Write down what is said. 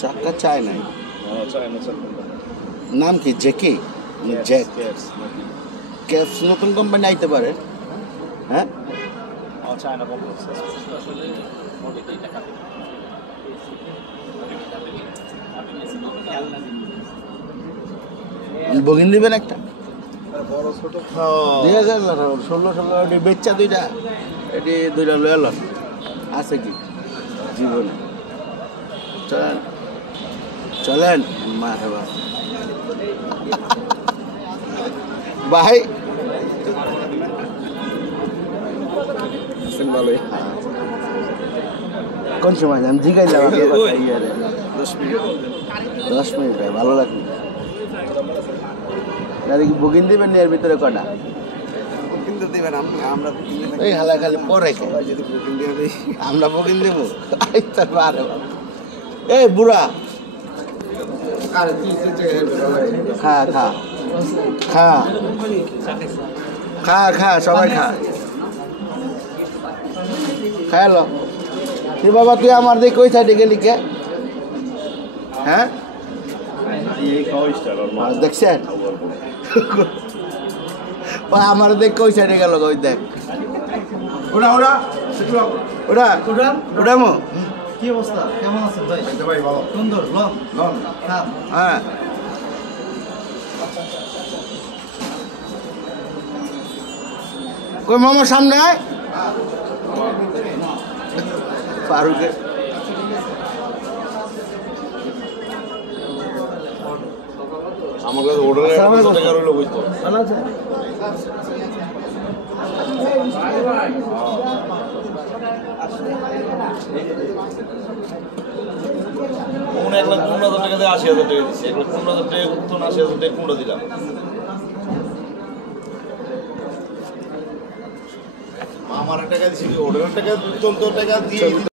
চাকা চায় নাই। নাম কি? জেকি? জ্যাক ক্যাপস নতুন কোম্পানি আইতে পারে। হ্যাঁ, বগিন দিবেন একটা 2016 বেচ্চা দুইটা, এটি দুইটা লয়াল আছে কি জীবনে? চলেন চলেন মারবা ভাই। কোন সময় আমি জিগাইলাম 10 মিনিট ভাই, ভালো লাগবে। বুকিং দিবেন এর ভিতরে কটা? এই হালা খালি পরে আমরা বুকিং দেবো। এই বুড়া খা খা খা খা খা, সবাই খা খায়ালো। তুই বাবা, তুই আমার দিকে ওই সাইডে গেলি কে? হ্যাঁ, দেখছেন আমার দেখ ওই সাইডে গেল। ওই দেখ ওটা ওটা ওটা ওটা মো কি অবস্থা? কেমন আছেন ভাই? ভাই ভালো, সুন্দর। হ্যাঁ, কই মামা সামনে আয়। ফারুকে আমার কাছে অর্ডারে 1000 টাকা রইল বুঝতো। ভালো আছে? কোন 1,15,000 টাকা দিয়ে 80,000 টাকা দিচ্ছি। 1,15,000 টাকা তো 80,000 টাকা কোনটা দিলাম? আমার টাকা দিচ্ছি, অর্ডারের টাকা 14 টাকা দিয়ে